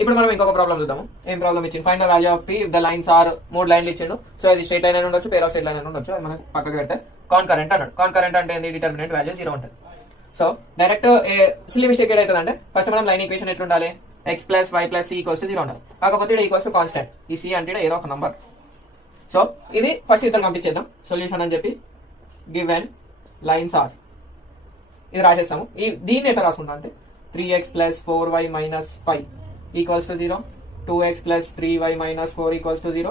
ఇప్పుడు మనం ఇంకొక ప్రాబ్లం చూద్దాము. ఏం ప్రాబ్లం ఇచ్చింది? Find the value of P the lines are 3 లైన్లు ఇచ్చిండు. సో ఇది స్ట్రైట్ లైన్ అని ఉండొచ్చు, పేర్ ఆఫ్ స్ట్రైట్ లైన్ అని ఉండొచ్చు. అది మనం పక్కకు పెడితే కాన్కరెంట్ అన్నాడు. కాన్కరెంట్ అంటే ఏంది? డిటర్మినెంట్ వాల్యూ 0 ఉంటుంది. సో డైరెక్ట్ సిల్లీ మిస్టేక్ ఏదైతుందంటే ఫస్ట్ మనం లైన్ ఈక్వేషన్ ఎట్లుండాలి? x plus y plus c equals to 0 ఉండాలి. కాకపోతే ఇక్కడ ఈక్వల్స్ టు కాన్స్టెంట్. ఈ c అంటే ఏదో ఒక నంబర్. సో ఇది ఫస్ట్ ఇద్దరు పంపించేద్దాం సొల్యూషన్ అని చెప్పి. గివెన్ లైన్స్ ఆర్ ఇది రాసేస్తాము. దీన్ని ఎట్లా రాసుకుంటాం అంటే 3x plus 4y minus 5 equals to 0, 2x plus 3y minus 4 equals to 0,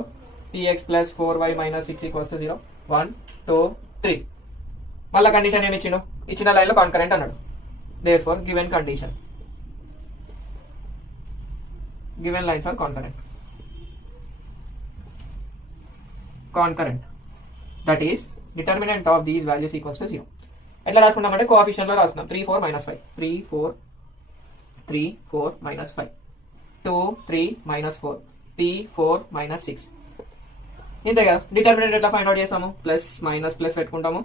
px plus 4y minus 6 equals to 0, 1 2 3. మళ్ళీ కండిషన్ ఏమి ఇచ్చిండు? ఇచ్చిన లైన్ లో కాన్కరెంట్ అన్నాడు. Therefore given condition given lines are concurrent that is determinant of these values equals to 0. ఎట్లా రాసుకుంటామంటే coefficient లో రాసుకున్నాం. 3 4 minus 5, 3 4 minus 5, 2 3 minus 4, p 4 minus 6. ఇంతే కదా. డిటర్మినెంట్ ఎట్లా ఫైండ్ అవుట్ చేస్తాము? ప్లస్ మైనస్ ప్లస్ పెట్టుకుంటాము.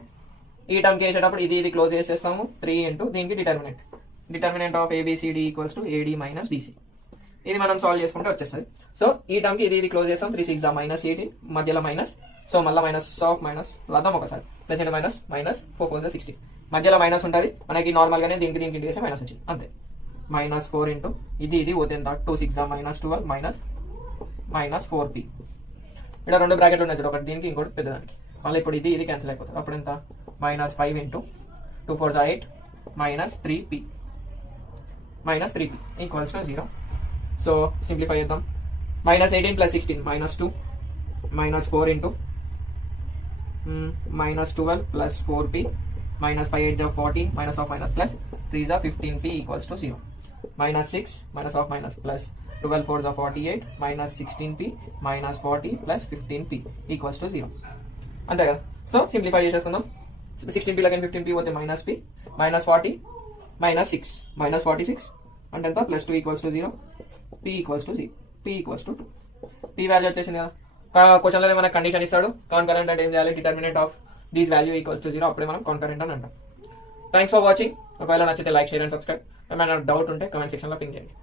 ఈ టర్మ్ కి వేసేటప్పుడు ఇది క్లోజ్ చేసేస్తాము. 3 ఇంటూ దీనికి determinant of A B C D equals to A D minus B C. ఇది మనం సాల్వ్ చేసుకుంటే వచ్చేస్తుంది. సో ఈ టర్మ్ కి ఇది క్లోజ్ చేస్తాం. 3 6 మైనస్ 18, మధ్యలో మైనస్. సో మళ్ళీ మైనస్ ఆఫ్ మైనస్ రాద్దాం ఒకసారి. Plus into minus, minus 4 4 16. మధ్యలో మైనస్ ఉంటుంది మనకి. నార్మల్ గానే దీనికి ఇంటిగ్రేషన్ మైనస్ వచ్చింది అంతే. మైనస్ 4 ఇంటూ ఇది పోతే ఎంత? 2 6 మైనస్ 12 మైనస్ 4p. ఇక్కడ రెండు బ్రాకెట్లు ఉన్నాయి, ఒకటి దీనికి ఇంకోటి పెద్దదానికి. మళ్ళీ ఇప్పుడు ఇది క్యాన్సిల్ అయిపోతుంది. అప్పుడు ఎంత? Minus 5 into 2 4 8 minus 3p equals to 0. So simplify చేద్దాం. Minus 18 plus 16 minus 2, minus 4 into minus 12 plus 4p minus 5 8 40 minus of minus plus 3 15p equals to 0. Minus 6 minus of minus plus 12 4 48 minus 16p minus 40 plus 15p equals to 0. అంతే కదా. So simplify చేసేసుకుందాం. 16p లకి 15p పోతే minus p minus 40 minus 6 minus 46 అంటే ఎంత? Plus 2 equals to 0, p equals to 0, p equals to 2. p value వచ్చేసింది కదా. Question లో మనకు కండిషన్ ఇస్తాడు. కాన్కరెంట్ అంటే ఏం చేయాలి? Determinant of these value equals to 0. అప్పుడే మనం కాన్కరెంట్ అని అంటాం. Thanks for watching. ఒకవేళ నచ్చితే లైక్, షేర్ అండ్ సబ్స్క్రైబ్. ఏమైనా డౌట్ ఉంటే కమెంట్ సెక్షన్ లో పింగ్ చేయండి.